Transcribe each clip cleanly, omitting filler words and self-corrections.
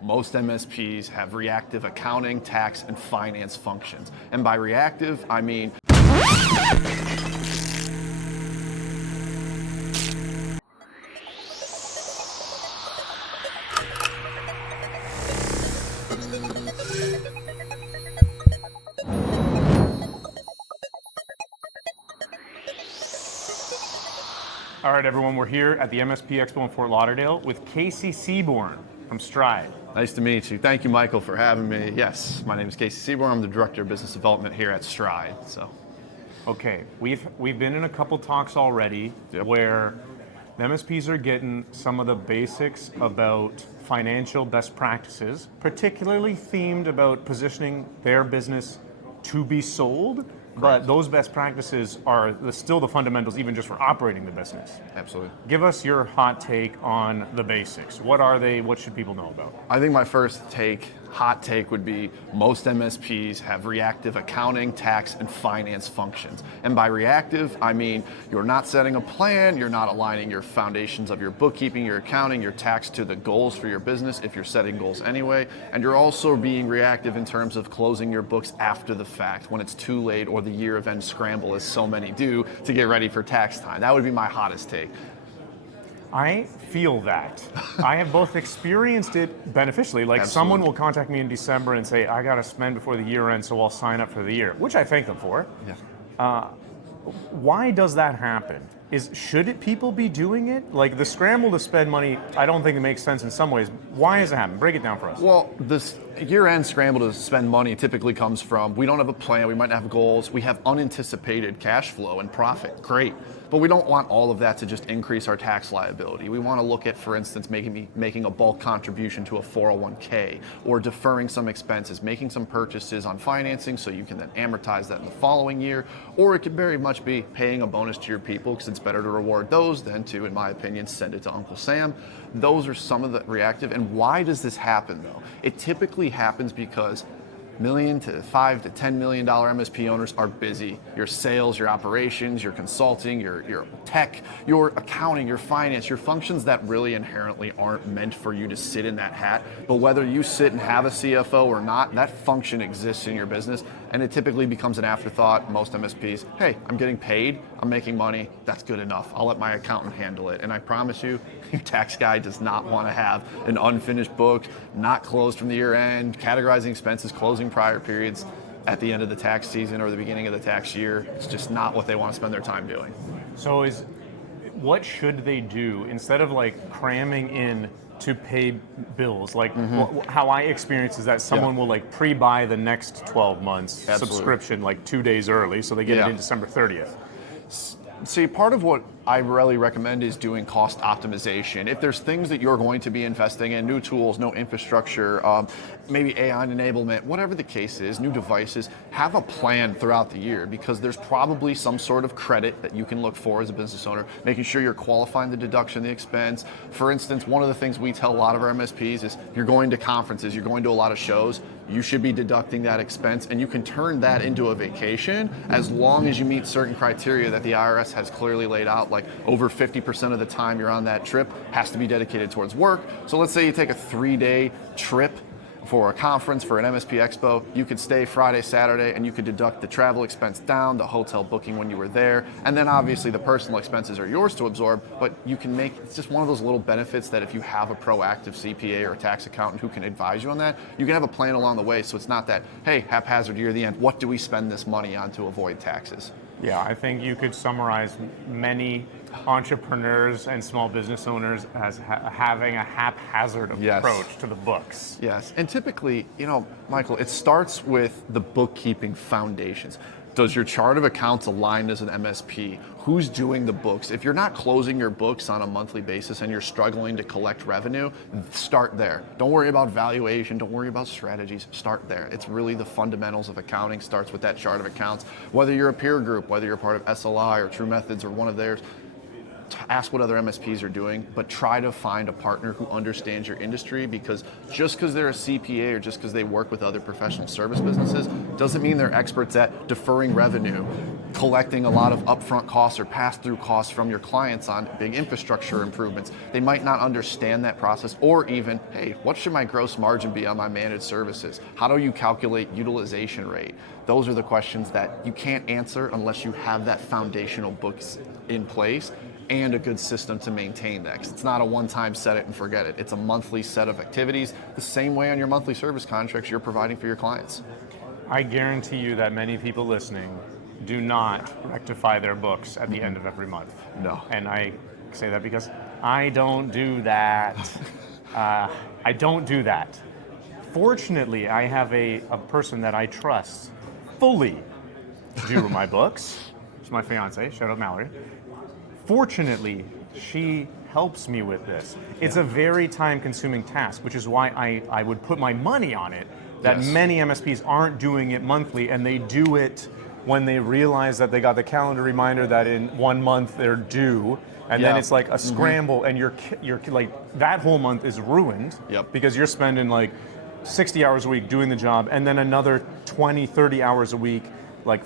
most MSPs have reactive accounting, tax, and finance functions. And by reactive, I mean All right, everyone, we're here at the MSP Expo in Fort Lauderdale with Casey Seaborn from Stride. Nice to meet you. Thank you, Michael, for having me. Yes, my name is Casey Seaborn. I'm the Director of Business Development here at Stride. Okay, we've been in a couple talks already where the MSPs are getting some of the basics about financial best practices, particularly themed about positioning their business to be sold. But those best practices are still the fundamentals, even just for operating the business. Absolutely. Give us your hot take on the basics. What are they? What should people know about? I think my first hot take would be most MSPs have reactive accounting, tax, and finance functions. And by reactive, I mean you're not setting a plan, you're not aligning your foundations of your bookkeeping, your accounting, your tax to the goals for your business if you're setting goals anyway. And you're also being reactive in terms of closing your books after the fact when it's too late or the year-end scramble, as so many do, to get ready for tax time. That would be my hottest take. I feel that. I have both experienced it beneficially. Like someone will contact me in December and say, I got to spend before the year ends, so I'll sign up for the year, which I thank them for. Yeah. Why does that happen? Should people be doing it? Like the scramble to spend money, I don't think it makes sense in some ways. Why does it happen? Break it down for us. Well, this year-end scramble to spend money typically comes from we don't have a plan, we might not have goals, we have unanticipated cash flow and profit. Great. But we don't want all of that to just increase our tax liability. We want to look at, for instance, making a bulk contribution to a 401k or deferring some expenses, making some purchases on financing so you can then amortize that in the following year. Or it could very much be paying a bonus to your people because it's better to reward those than to, in my opinion, send it to Uncle Sam. Those are some of the reactive. And why does this happen though? It typically happens because $1 million to $5 to $10 million MSP owners are busy. Your sales, your operations, your consulting, your tech, your accounting, your finance, your functions that really inherently aren't meant for you to sit in that hat. But whether you sit and have a CFO or not, that function exists in your business, and it typically becomes an afterthought. Most MSPs, hey, I'm getting paid, I'm making money, that's good enough. I'll let my accountant handle it. And I promise you, your tax guy does not want to have an unfinished book, not closed from the year end, categorizing expenses, closing prior periods at the end of the tax season or the beginning of the tax year. It's just not what they want to spend their time doing. So what should they do instead of like cramming in to pay bills? Like how I experience is that someone will like pre-buy the next 12 months subscription like 2 days early so they get it in December 30th. See, part of what I really recommend is doing cost optimization. If there's things that you're going to be investing in, new tools, new infrastructure, maybe AI enablement, whatever the case is, new devices, have a plan throughout the year because there's probably some sort of credit that you can look for as a business owner, making sure you're qualifying the deduction, the expense. For instance, one of the things we tell a lot of our MSPs is you're going to conferences, you're going to a lot of shows, you should be deducting that expense, and you can turn that into a vacation as long as you meet certain criteria that the IRS has clearly laid out, like over 50% of the time you're on that trip has to be dedicated towards work. So let's say you take a 3-day trip for a conference, for an MSP Expo, you could stay Friday, Saturday, and you could deduct the travel expense down, the hotel booking when you were there, and then obviously the personal expenses are yours to absorb, but you can make, it's just one of those little benefits that if you have a proactive CPA or a tax accountant who can advise you on that, you can have a plan along the way, so it's not that, hey, haphazard year at the end, what do we spend this money on to avoid taxes? Yeah, I think you could summarize many entrepreneurs and small business owners as having a haphazard approach to the books. Yes, and typically, Michael, it starts with the bookkeeping foundations. Does your chart of accounts align as an MSP? Who's doing the books? If you're not closing your books on a monthly basis and you're struggling to collect revenue, start there. Don't worry about valuation, don't worry about strategies, start there. It's really the fundamentals of accounting, starts with that chart of accounts. Whether you're a peer group, whether you're part of SLI or True Methods or one of theirs, ask what other MSPs are doing, but try to find a partner who understands your industry, because just because they're a CPA or just because they work with other professional service businesses doesn't mean they're experts at deferring revenue, collecting a lot of upfront costs or pass-through costs from your clients on big infrastructure improvements. They might not understand that process, or even, hey, what should my gross margin be on my managed services? How do you calculate utilization rate? Those are the questions that you can't answer unless you have that foundational books in place and a good system to maintain that. 'Cause it's not a one-time set it and forget it. It's a monthly set of activities, the same way on your monthly service contracts you're providing for your clients. I guarantee you that many people listening do not rectify their books at the end of every month. No. And I say that because I don't do that. I don't do that. Fortunately, I have a person that I trust fully to do my books. It's my fiance, shout out Mallory. Fortunately, she helps me with this. It's a very time-consuming task, which is why I would put my money on it, that Yes. many MSPs aren't doing it monthly, and they do it when they realize that they got the calendar reminder that in 1 month they're due, and then it's like a scramble, and you're like, that whole month is ruined because you're spending like 60 hours a week doing the job, and then another 20, 30 hours a week like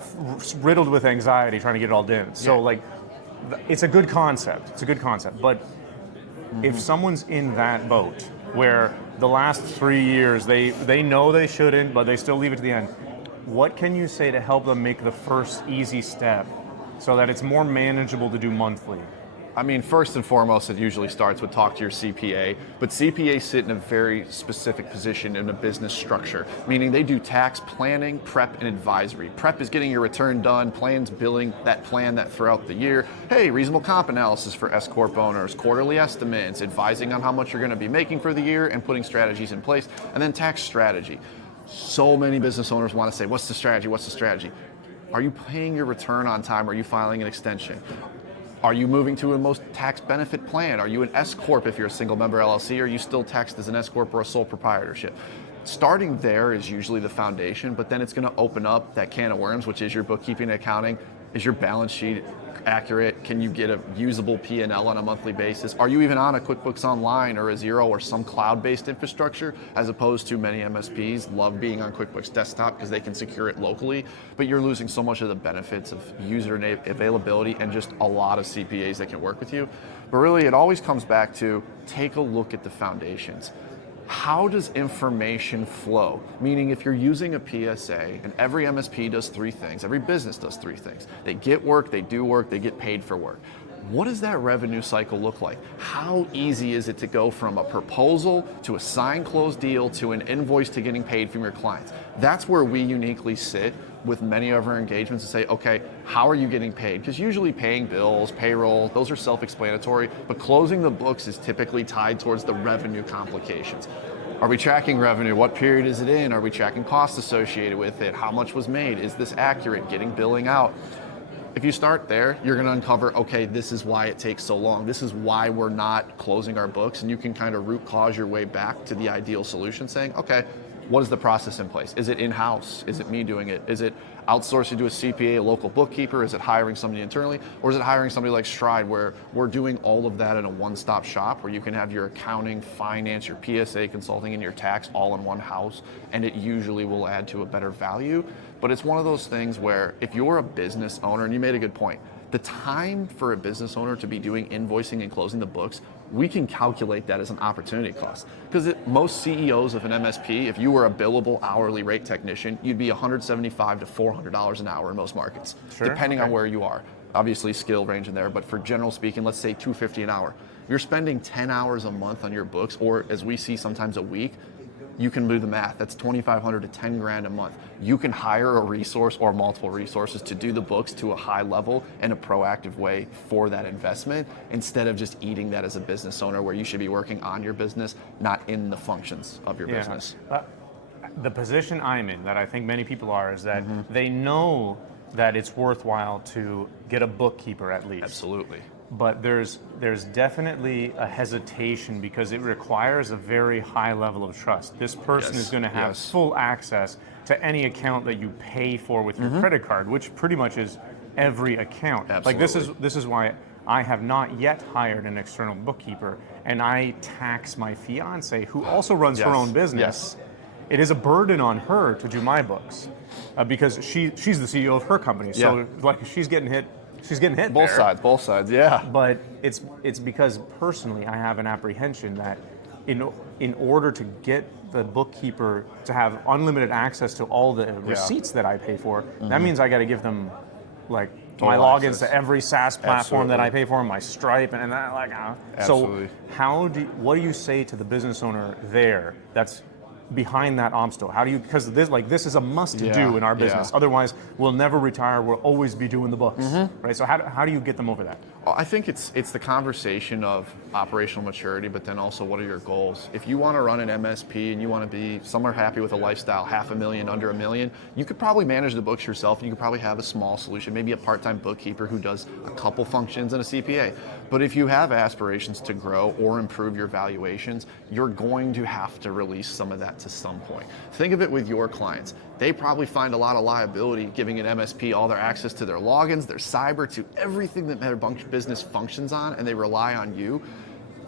riddled with anxiety trying to get it all done. So like, it's a good concept. It's a good concept. But if someone's in that boat where the last 3 years they know they shouldn't, but they still leave it to the end, what can you say to help them make the first easy step so that it's more manageable to do monthly? I mean, first and foremost, it usually starts with talk to your CPA, but CPAs sit in a very specific position in a business structure, meaning they do tax planning, prep, and advisory. Prep is getting your return done, plans, billing, that plan that throughout the year. Hey, reasonable comp analysis for S-Corp owners, quarterly estimates, advising on how much you're gonna be making for the year and putting strategies in place, and then tax strategy. So many business owners wanna say, what's the strategy, what's the strategy? Are you paying your return on time? Are you filing an extension? Are you moving to a most tax benefit plan? Are you an S-Corp if you're a single member LLC? Or are you still taxed as an S-Corp or a sole proprietorship? Starting there is usually the foundation, but then it's gonna open up that can of worms, which is your bookkeeping and accounting. Is your balance sheet accurate? Can you get a usable P&L on a monthly basis? Are you even on a QuickBooks Online or a Xero or some cloud-based infrastructure, as opposed to many MSPs love being on QuickBooks Desktop because they can secure it locally, but you're losing so much of the benefits of user availability and just a lot of CPAs that can work with you. But really, it always comes back to take a look at the foundations. How does information flow? Meaning, if you're using a PSA, and every MSP does 3 things, every business does 3 things. They get work, they do work, they get paid for work. What does that revenue cycle look like? How easy is it to go from a proposal to a signed closed deal to an invoice to getting paid from your clients? That's where we uniquely sit with many of our engagements and say, okay, how are you getting paid? Because usually paying bills, payroll, those are self-explanatory, but closing the books is typically tied towards the revenue complications. Are we tracking revenue? What period is it in? Are we tracking costs associated with it? How much was made? Is this accurate? Getting billing out. If you start there, you're gonna uncover, okay, this is why it takes so long. This is why we're not closing our books, and you can kind of root cause your way back to the ideal solution, saying, okay, what is the process in place? Is it in-house? Is it me doing it? Is it outsourcing to a CPA, a local bookkeeper? Is it hiring somebody internally? Or is it hiring somebody like Stride, where we're doing all of that in a one-stop shop, where you can have your accounting, finance, your PSA consulting, and your tax all in one house, and it usually will add to a better value. But it's one of those things where if you're a business owner, and you made a good point, the time for a business owner to be doing invoicing and closing the books, we can calculate that as an opportunity cost. Because most CEOs of an MSP, if you were a billable hourly rate technician, you'd be $175 to $400 an hour in most markets, depending on where you are. Obviously skill range in there, but for general speaking, let's say $250 an hour. If you're spending 10 hours a month on your books, or as we see sometimes a week, you can do the math. That's $2,500 to $10,000 a month. You can hire a resource or multiple resources to do the books to a high level in a proactive way for that investment, instead of just eating that as a business owner, where you should be working on your business, not in the functions of your business. The position I'm in, that I think many people are, is that they know that it's worthwhile to get a bookkeeper at least. Absolutely. But there's definitely a hesitation because it requires a very high level of trust. This person is going to have full access to any account that you pay for with your credit card, which pretty much is every account. Absolutely. Like this is why I have not yet hired an external bookkeeper, and I tax my fiance, who also runs her own business. it is a burden on her to do my books because she's the CEO of her company. So like she's getting hit. She's getting hit. Both sides, yeah. But it's because personally I have an apprehension that in order to get the bookkeeper to have unlimited access to all the receipts that I pay for, that means I got to give them like my logins to every SaaS platform that I pay for, my Stripe, and that like. So what do you say to the business owner there that's behind that obstacle? How do you, because this is a must do in our business. Otherwise, we'll never retire. We'll always be doing the books, right? So how do you get them over that? I think it's the conversation of operational maturity, but then also what are your goals? If you want to run an MSP and you want to be somewhere happy with a lifestyle, $500,000, under $1 million, you could probably manage the books yourself, and you could probably have a small solution, maybe a part-time bookkeeper who does a couple functions and a CPA. But if you have aspirations to grow or improve your valuations, you're going to have to release some of that to some point. Think of it with your clients. They probably find a lot of liability giving an MSP all their access to their logins, their cyber, to everything that their business functions on, and they rely on you.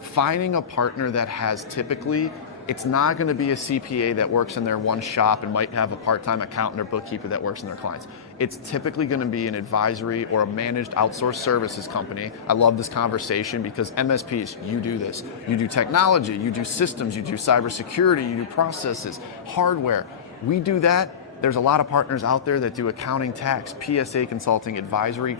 Finding a partner that has typically, it's not going to be a CPA that works in their one shop and might have a part-time accountant or bookkeeper that works in their clients. It's typically going to be an advisory or a managed outsourced services company. I love this conversation because MSPs, you do this. You do technology, you do systems, you do cybersecurity, you do processes, hardware. We do that. There's a lot of partners out there that do accounting, tax, PSA consulting, advisory,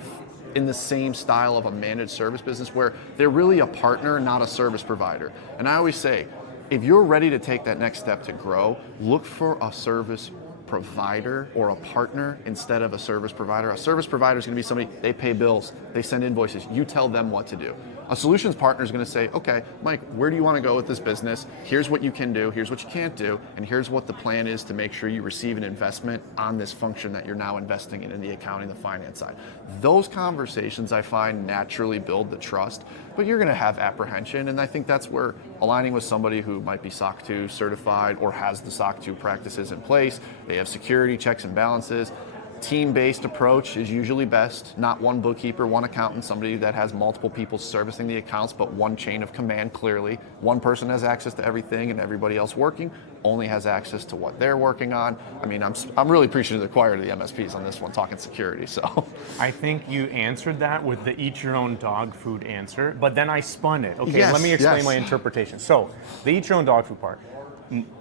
in the same style of a managed service business where they're really a partner, not a service provider. And I always say, if you're ready to take that next step to grow, look for a service provider or a partner instead of a service provider. A service provider is going to be somebody, they pay bills, they send invoices, you tell them what to do. A solutions partner is going to say, okay, Mike, where do you want to go with this business? Here's what you can do, here's what you can't do, and here's what the plan is to make sure you receive an investment on this function that you're now investing in the accounting, the finance side. Those conversations I find naturally build the trust, but you're going to have apprehension, and I think that's where aligning with somebody who might be SOC 2 certified or has the SOC 2 practices in place, they have security, checks and balances. Team-based approach is usually best, not one bookkeeper, one accountant, somebody that has multiple people servicing the accounts, but one chain of command clearly. One person has access to everything and everybody else working only has access to what they're working on. I mean, I'm really preaching to the choir to the MSPs on this one, talking security, so. I think you answered that with the eat your own dog food answer, but then I spun it. Okay, Yes, let me explain yes. my interpretation. So, the eat your own dog food part.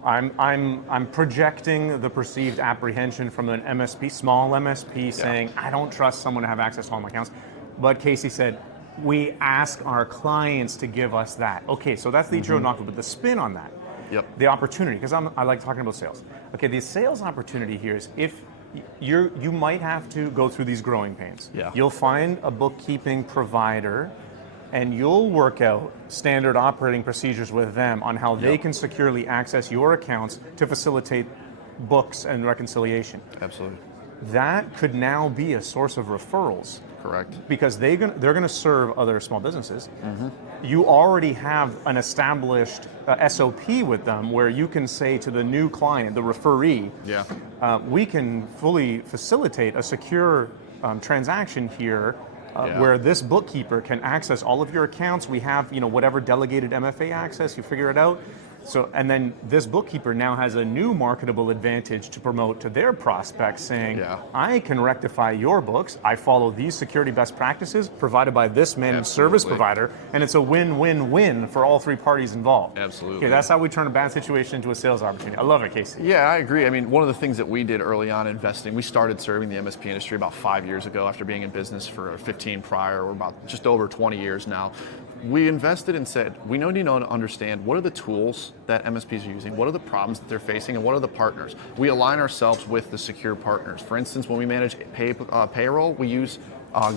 I'm projecting the perceived apprehension from an MSP, small MSP, saying, I don't trust someone to have access to all my accounts. But Casey said, we ask our clients to give us that. Okay, so that's the eat your own dog food, but the spin on that, the opportunity, because I like talking about sales. Okay, the sales opportunity here is if you might have to go through these growing pains. You'll find a bookkeeping provider and you'll work out standard operating procedures with them on how they can securely access your accounts to facilitate books and reconciliation. Absolutely. That could now be a source of referrals. Correct. Because they're going to serve other small businesses. You already have an established SOP with them where you can say to the new client, the referee, we can fully facilitate a secure transaction here where this bookkeeper can access all of your accounts. We have, whatever delegated MFA access, you figure it out. So, and then this bookkeeper now has a new marketable advantage to promote to their prospects saying, I can rectify your books. I follow these security best practices provided by this managed service provider. And it's a win-win-win for all three parties involved. Absolutely. Okay, that's how we turn a bad situation into a sales opportunity. I love it, Casey. Yeah, I agree. I mean, one of the things that we did early on investing, we started serving the MSP industry about 5 years ago after being in business for 15 prior, or about just over 20 years now. We invested and said, we need to understand what are the tools that MSPs are using, what are the problems that they're facing, and what are the partners. We align ourselves with the secure partners. For instance, when we manage payroll, we use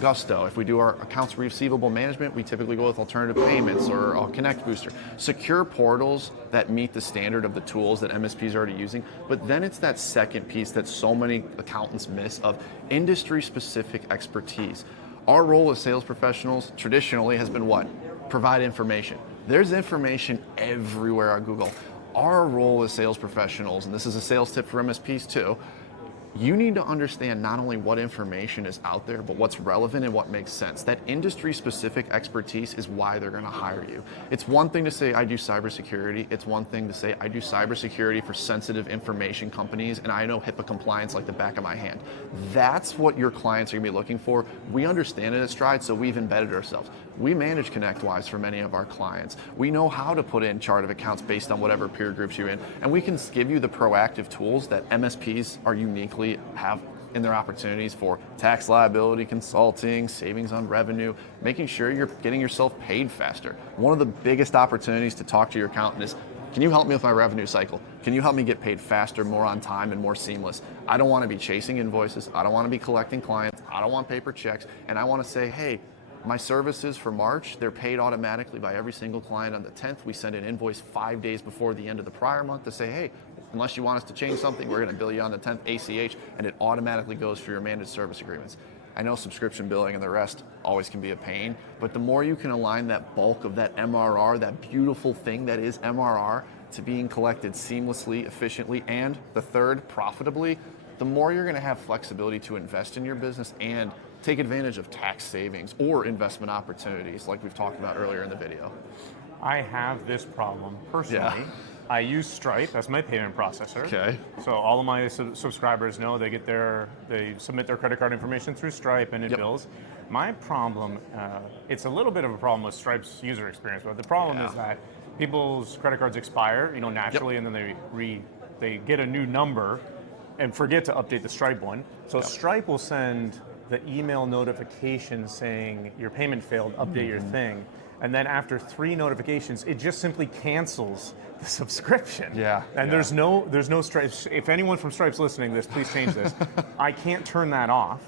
Gusto. If we do our accounts receivable management, we typically go with alternative payments or Connect Booster. Secure portals that meet the standard of the tools that MSPs are already using. But then it's that second piece that so many accountants miss of industry-specific expertise. Our role as sales professionals traditionally has been what? Provide information. There's information everywhere on Google. Our role as sales professionals, and this is a sales tip for MSPs too, you need to understand not only what information is out there, but what's relevant and what makes sense. That industry-specific expertise is why they're going to hire you. It's one thing to say, I do cybersecurity. It's one thing to say, I do cybersecurity for sensitive information companies, and I know HIPAA compliance like the back of my hand. That's what your clients are going to be looking for. We understand it at Stride, so we've embedded ourselves. We manage ConnectWise for many of our clients. We know how to put in chart of accounts based on whatever peer groups you're in, and we can give you the proactive tools that MSPs are uniquely have in their opportunities for tax liability consulting, savings on revenue, making sure you're getting yourself paid faster. One of the biggest opportunities to talk to your accountant is, can you help me with my revenue cycle? Can you help me get paid faster, more on time, and more seamless? I don't want to be chasing invoices. I don't want to be collecting clients. I don't want paper checks. And I want to say, hey, my services for March, they're paid automatically by every single client on the 10th. We send an invoice 5 days before the end of the prior month to say, hey, unless you want us to change something, we're going to bill you on the 10th ACH, and it automatically goes for your managed service agreements. I know subscription billing and the rest always can be a pain, but the more you can align that bulk of that MRR, that beautiful thing that is MRR, to being collected seamlessly, efficiently, and the third, profitably, the more you're going to have flexibility to invest in your business and take advantage of tax savings or investment opportunities like we've talked about earlier in the video. I have this problem personally. Yeah. I use Stripe as my payment processor. Okay. So all of my subscribers know they submit their credit card information through Stripe and it bills. My problem, it's a little bit of a problem with Stripe's user experience, but the problem is that people's credit cards expire, naturally, and then they get a new number and forget to update the Stripe one. So Stripe will send the email notification saying your payment failed, update your thing. And then after 3 notifications, it just simply cancels the subscription. And there's no Stripe. If anyone from Stripe's listening to this, please change this. I can't turn that off.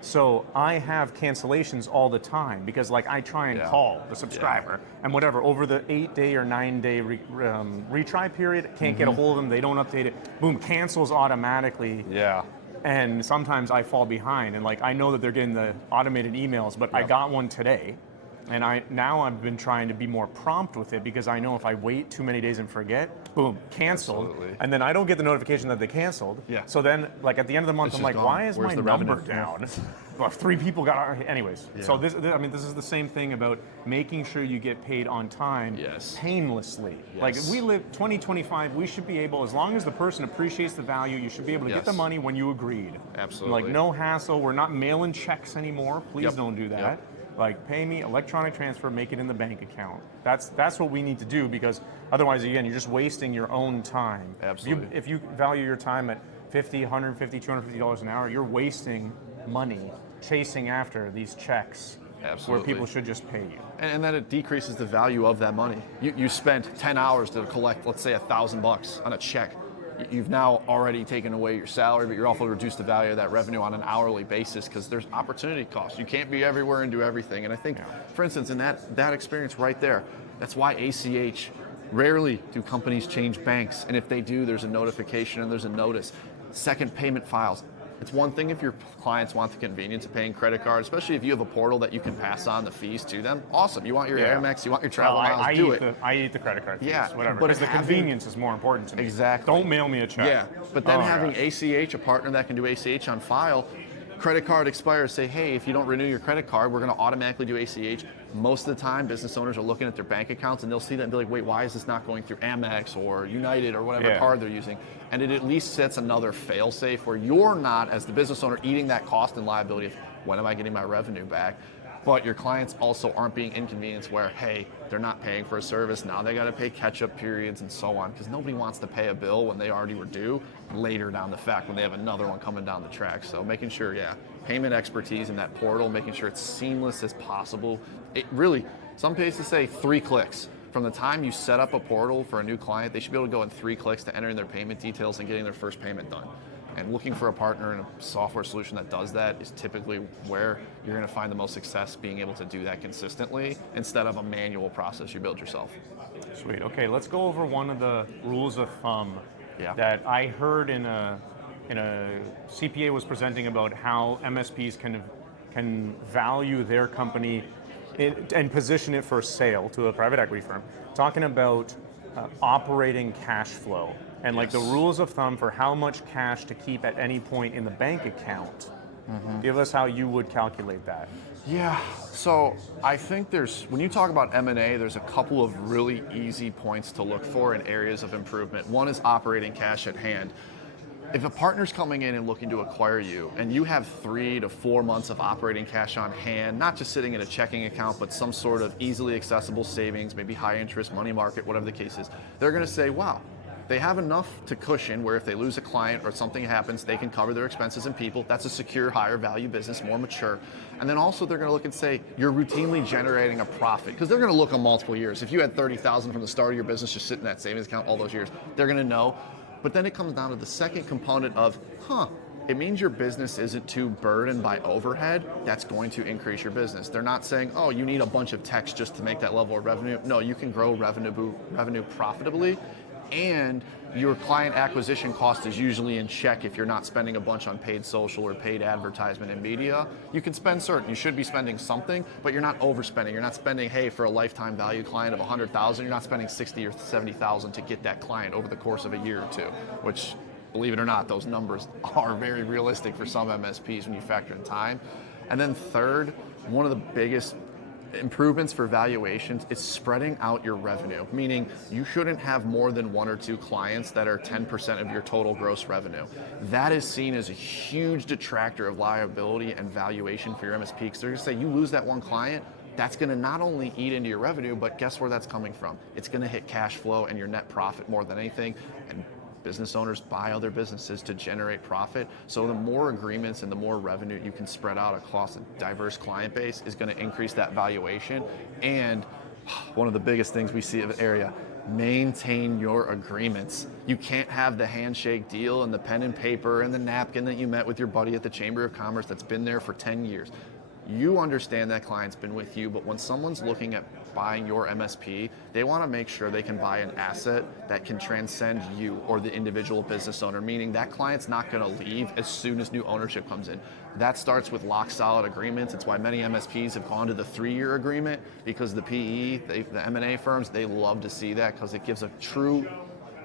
So I have cancellations all the time because I try and call the subscriber and whatever, over the 8-day or 9-day retry period, can't get a hold of them, they don't update it, boom, cancels automatically. And sometimes I fall behind and I know that they're getting the automated emails, but I got one today. And now I've been trying to be more prompt with it because I know if I wait too many days and forget, boom, canceled. Absolutely. And then I don't get the notification that they canceled. So then, at the end of the month, It's I'm just like, gone. why is Where's my the number revenue? down? Well, 3 people got, anyways. So this is the same thing about making sure you get paid on time painlessly. We live 2025, we should be able, as long as the person appreciates the value, you should be able to get the money when you agreed. Absolutely. No hassle, we're not mailing checks anymore. Please don't do that. Pay me, electronic transfer, make it in the bank account. That's what we need to do because otherwise, again, you're just wasting your own time. Absolutely. If you value your time at $50, $150, $250 an hour, you're wasting money chasing after these checks where people should just pay you. And then it decreases the value of that money. You spent 10 hours to collect, let's say, $1,000 on a check. You've now already taken away your salary, but you're also reduced the value of that revenue on an hourly basis because there's opportunity costs. You can't be everywhere and do everything. And I think, for instance, in that experience right there, that's why ACH, rarely do companies change banks. And if they do, there's a notification and there's a notice. Second payment files. It's one thing if your clients want the convenience of paying credit cards, especially if you have a portal that you can pass on the fees to them. Awesome. You want your Amex, you want your travel miles, do it. I eat the credit card fees, whatever. But Because the convenience is more important to me. Exactly. Don't mail me a check. But then having ACH, a partner that can do ACH on file, credit card expires, say, hey, if you don't renew your credit card, we're going to automatically do ACH. Most of the time, business owners are looking at their bank accounts and they'll see that and be like, wait, why is this not going through Amex or United or whatever card they're using? And it at least sets another fail-safe where you're not, as the business owner, eating that cost and liability of when am I getting my revenue back? But your clients also aren't being inconvenienced where, hey, they're not paying for a service, now they got to pay catch-up periods and so on, because nobody wants to pay a bill when they already were due later down the fact when they have another one coming down the track. So making sure, payment expertise in that portal, making sure it's seamless as possible. It really, some places say 3 clicks. From the time you set up a portal for a new client, they should be able to go in 3 clicks to enter in their payment details and getting their first payment done. And looking for a partner and a software solution that does that is typically where you're going to find the most success being able to do that consistently instead of a manual process you build yourself. Sweet. Okay, let's go over one of the rules of thumb that I heard in a CPA was presenting about how MSPs can value their company and position it for sale to a private equity firm, talking about operating cash flow. and like the rules of thumb for how much cash to keep at any point in the bank account. Give us how you would calculate that. Yeah, so I think when you talk about M&A, there's a couple of really easy points to look for in areas of improvement. One is operating cash at hand. If a partner's coming in and looking to acquire you, and you have 3 to 4 months of operating cash on hand, not just sitting in a checking account, but some sort of easily accessible savings, maybe high interest, money market, whatever the case is, they're gonna say, wow, they have enough to cushion where if they lose a client or something happens, they can cover their expenses and people. That's a secure, higher value business, more mature. And then also they're gonna look and say, you're routinely generating a profit, because they're gonna look on multiple years. If you had 30,000 from the start of your business just sitting in that savings account all those years, they're gonna know. But then it comes down to the second component of, it means your business isn't too burdened by overhead. That's going to increase your business. They're not saying, oh, you need a bunch of techs just to make that level of revenue. No, you can grow revenue profitably, and your client acquisition cost is usually in check if you're not spending a bunch on paid social or paid advertisement and media. You can spend certain, you should be spending something, but you're not overspending. You're not spending, hey, for a lifetime value client of 100,000, you're not spending 60 or 70,000 to get that client over the course of a year or two, which, believe it or not, those numbers are very realistic for some MSPs when you factor in time. And then third, one of the biggest improvements for valuations is spreading out your revenue, meaning you shouldn't have more than 1 or 2 clients that are 10% of your total gross revenue. That is seen as a huge detractor of liability and valuation for your MSP, because they're going to say you lose that one client, that's going to not only eat into your revenue, but guess where that's coming from? It's going to hit cash flow and your net profit more than anything. And business owners buy other businesses to generate profit. So the more agreements and the more revenue you can spread out across a diverse client base is going to increase that valuation. And one of the biggest things we see in the area, maintain your agreements. You can't have the handshake deal and the pen and paper and the napkin that you met with your buddy at the Chamber of Commerce that's been there for 10 years. You understand that client's been with you, but when someone's looking at buying your MSP, they want to make sure they can buy an asset that can transcend you or the individual business owner, meaning that client's not going to leave as soon as new ownership comes in. That starts with lock solid agreements. It's why many MSPs have gone to the 3-year agreement, because the PE, the M&A firms, they love to see that because it gives a true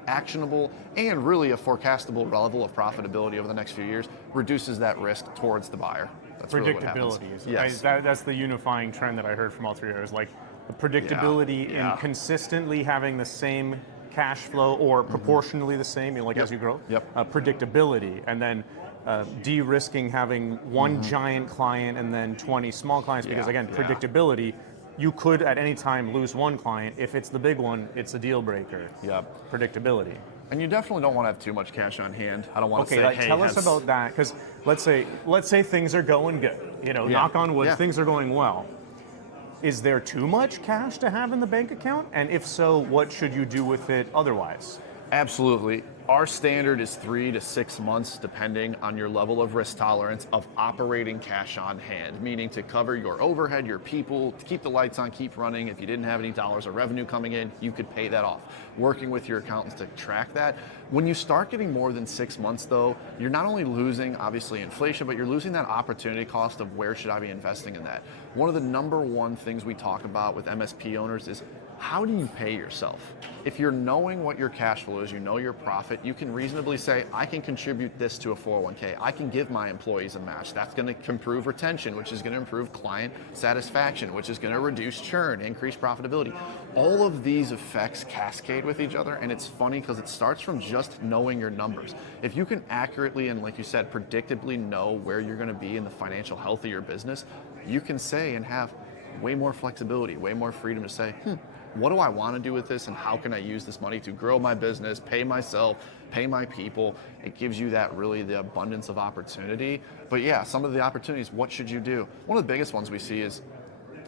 actionable and really a forecastable level of profitability over the next few years, reduces that risk towards the buyer. That's really what happens. Predictability. Yes. That's the unifying trend that I heard from all 3 areas. Like the predictability in consistently having the same cash flow or proportionally the same, like as you grow. Predictability, and then de-risking having one giant client and then 20 small clients, because again, predictability. You could at any time lose one client. If it's the big one, it's a deal breaker. Predictability. And you definitely don't want to have too much cash on hand. I don't want to say, like, hey, tell us about that, because let's say things are going good. Knock on wood, things are going well. Is there too much cash to have in the bank account? And if so, what should you do with it otherwise? Absolutely. Our standard is 3 to 6 months, depending on your level of risk tolerance, of operating cash on hand, meaning to cover your overhead, your people, to keep the lights on, keep running. If you didn't have any dollars of revenue coming in, you could pay that off. Working with your accountants to track that. When you start getting more than 6 months, though, you're not only losing, obviously, inflation, but you're losing that opportunity cost of where should I be investing in that. One of the number one things we talk about with MSP owners is, how do you pay yourself? If you're knowing what your cash flow is, you know your profit, you can reasonably say, I can contribute this to a 401k. I can give my employees a match. That's going to improve retention, which is going to improve client satisfaction, which is going to reduce churn, increase profitability. All of these effects cascade with each other, and it's funny because it starts from just knowing your numbers. If you can accurately and, like you said, predictably know where you're going to be in the financial health of your business, you can say and have way more flexibility, way more freedom to say, what do I want to do with this, and how can I use this money to grow my business, pay myself, pay my people? It gives you that really the abundance of opportunity. But yeah, some of the opportunities, what should you do? One of the biggest ones we see is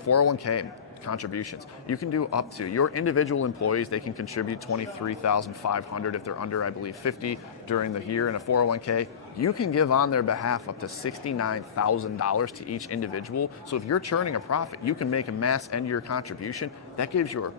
401k contributions. You can do up to, your individual employees, they can contribute $23,500 if they're under, I believe, 50 during the year in a 401k. You can give on their behalf up to $69,000 to each individual. So if you're churning a profit, you can make a mass end year contribution. That gives your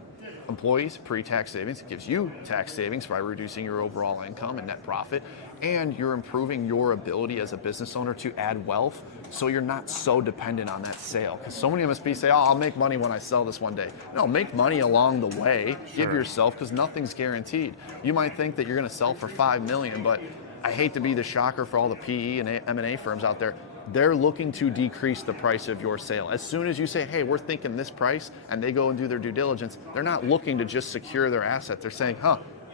employees pre-tax savings. It gives you tax savings by reducing your overall income and net profit, and you're improving your ability as a business owner to add wealth, so you're not so dependent on that sale. Because so many MSPs say, oh, I'll make money when I sell this one day. No, make money along the way. Give yourself, because nothing's guaranteed. You might think that you're going to sell for $5 million, but I hate to be the shocker for all the PE and M&A firms out there. They're looking to decrease the price of your sale. As soon as you say, hey, we're thinking this price, and they go and do their due diligence, they're not looking to just secure their asset. They're saying,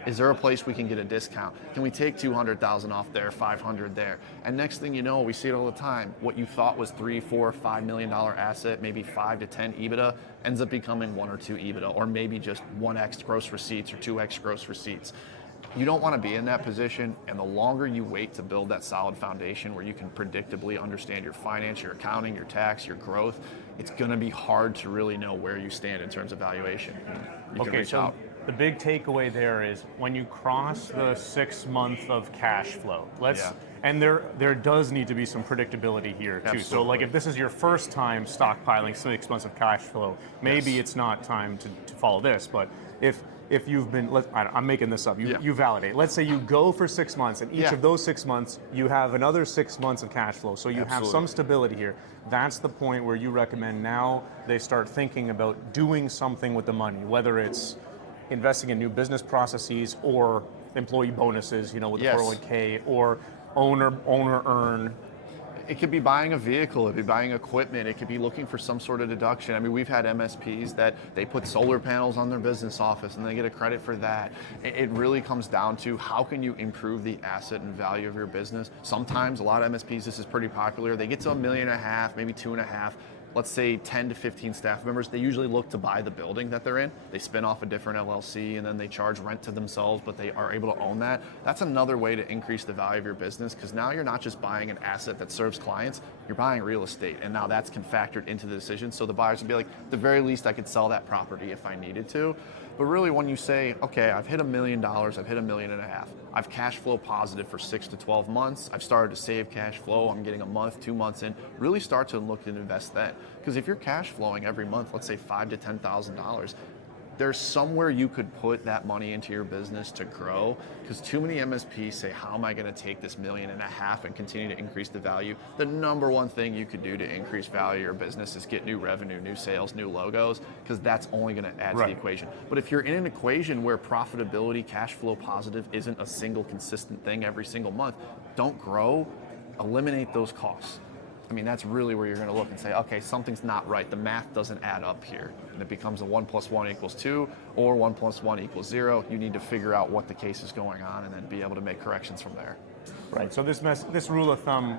is there a place we can get a discount? Can we take $200,000 off there, $500 there? And next thing you know, we see it all the time. What you thought was $3, $4, $5 million asset, maybe 5 to 10 EBITDA, ends up becoming 1 or 2 EBITDA, or maybe just 1x gross receipts or 2x gross receipts. You don't want to be in that position, and the longer you wait to build that solid foundation where you can predictably understand your finance, your accounting, your tax, your growth, it's going to be hard to really know where you stand in terms of valuation. You can reach out. The big takeaway there is when you cross the 6 month of cash flow, and there does need to be some predictability here too. Absolutely. So like if this is your first time stockpiling 6 months of cash flow, maybe it's not time to follow this, but if you've been, I'm making this up, you validate. Let's say you go for 6 months, and each of those 6 months, you have another 6 months of cash flow. So you have some stability here. That's the point where you recommend now they start thinking about doing something with the money, whether it's investing in new business processes or employee bonuses, with the 401k, or owner earn. It could be buying a vehicle, it could be buying equipment, it could be looking for some sort of deduction. I mean, we've had MSPs that they put solar panels on their business office and they get a credit for that. It really comes down to how can you improve the asset and value of your business. Sometimes, a lot of MSPs, this is pretty popular, they get to $1.5 million, maybe $2.5 million. Let's say 10 to 15 staff members, they usually look to buy the building that they're in. They spin off a different LLC and then they charge rent to themselves, but they are able to own that. That's another way to increase the value of your business, because now you're not just buying an asset that serves clients, you're buying real estate, and now that's factored into the decision. So the buyers would be like, at the very least, I could sell that property if I needed to. But really, when you say, okay, I've hit $1 million, I've hit $1.5 million, I've cash flow positive for 6 to 12 months, I've started to save cash flow, I'm getting a month, 2 months in, really start to look and invest then. Because if you're cash flowing every month, let's say $5,000 to $10,000, there's somewhere you could put that money into your business to grow, because too many MSPs say, how am I going to take this $1.5 million and continue to increase the value? The number one thing you could do to increase value of your business is get new revenue, new sales, new logos, because that's only going to add to the equation. But if you're in an equation where profitability, cash flow positive isn't a single consistent thing every single month, don't grow, eliminate those costs. I mean, that's really where you're going to look and say, okay, something's not right. The math doesn't add up here. And it becomes a 1 + 1 = 2 or 1 + 1 = 0. You need to figure out what the case is going on and then be able to make corrections from there. Right. So this rule of thumb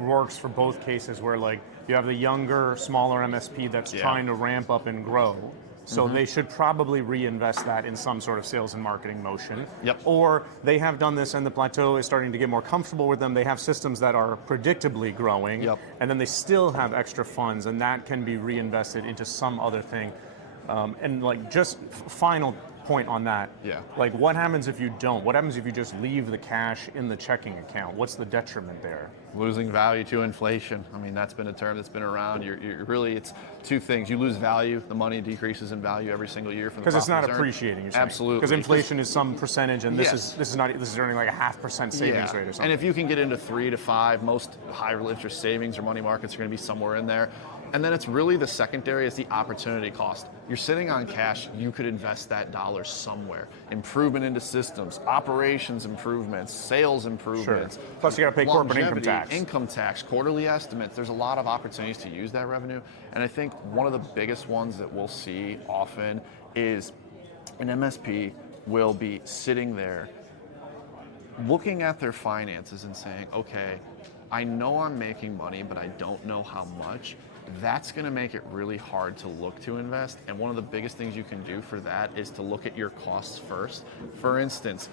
works for both cases where, like, you have the younger, smaller MSP that's trying to ramp up and grow. So they should probably reinvest that in some sort of sales and marketing motion. Or they have done this and the plateau is starting to get more comfortable with them. They have systems that are predictably growing, and then they still have extra funds, and that can be reinvested into some other thing. And like, just final point on that. Like, what happens if you don't? What happens if you just leave the cash in the checking account? What's the detriment there? Losing value to inflation. I mean, that's been a term that's been around. You're really, it's two things. You lose value, the money decreases in value every single year from the because it's not appreciating. You're saying. Absolutely. Because inflation is some percentage, and this is earning like a 0.5% savings rate or something. And if you can get into 3 to 5, most high interest savings or money markets are going to be somewhere in there. And then it's really the secondary is the opportunity cost. You're sitting on cash, you could invest that dollar somewhere. Improvement into systems, operations improvements, sales improvements. Plus you got to pay corporate income tax, quarterly estimates. There's a lot of opportunities to use that revenue. And I think one of the biggest ones that we'll see often is an MSP will be sitting there looking at their finances and saying, okay, I know I'm making money, but I don't know how much. That's going to make it really hard to look to invest. And one of the biggest things you can do for that is to look at your costs first. For instance,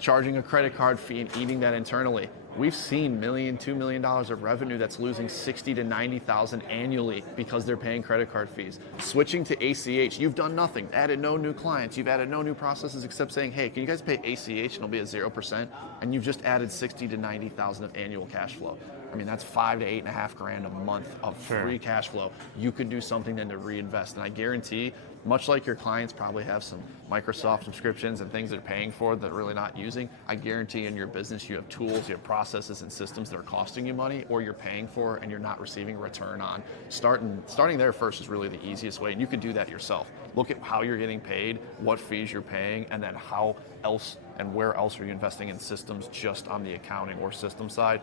charging a credit card fee and eating that internally. We've seen $1 million, $2 million of revenue that's losing $60,000 to $90,000 annually because they're paying credit card fees. Switching to ACH, you've done nothing, added no new clients, you've added no new processes except saying, hey, can you guys pay ACH and it'll be at 0%? And you've just added $60,000 to $90,000 of annual cash flow. I mean, that's $5,000 to $8,500 a month of free cash flow. You could do something then to reinvest. And I guarantee, much like your clients probably have some Microsoft subscriptions and things they're paying for that they're really not using, I guarantee in your business you have tools, you have processes and systems that are costing you money or you're paying for and you're not receiving a return on. Starting there first is really the easiest way, and you can do that yourself. Look at how you're getting paid, what fees you're paying, and then how else and where else are you investing in systems just on the accounting or system side.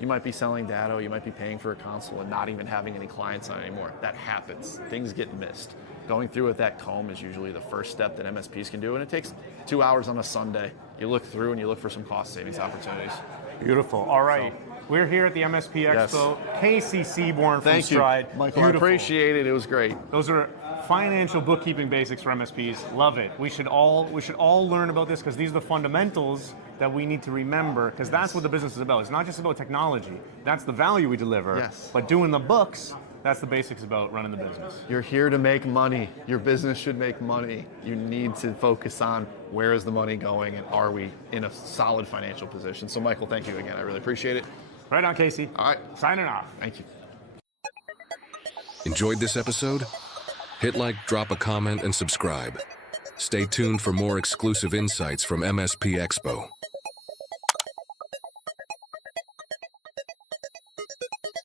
You might be selling data, you might be paying for a console and not even having any clients on it anymore. That happens. Things get missed. Going through with that comb is usually the first step that MSPs can do, and it takes 2 hours on a Sunday. You look through and you look for some cost savings opportunities. Beautiful. All right. We're here at the MSP Expo. Yes. Casey Seaborne from Stride. Thank you, Michael. I appreciate it. It was great. Those are financial bookkeeping basics for MSPs. Love it. We should all learn about this because these are the fundamentals that we need to remember, because that's what the business is about. It's not just about technology. That's the value we deliver. Yes. But doing the books, that's the basics about running the business. You're here to make money. Your business should make money. You need to focus on where is the money going and are we in a solid financial position. So Michael, thank you again. I really appreciate it. Right on, Casey. All right. Signing off. Thank you. Enjoyed this episode? Hit like, drop a comment, and subscribe. Stay tuned for more exclusive insights from MSP Expo.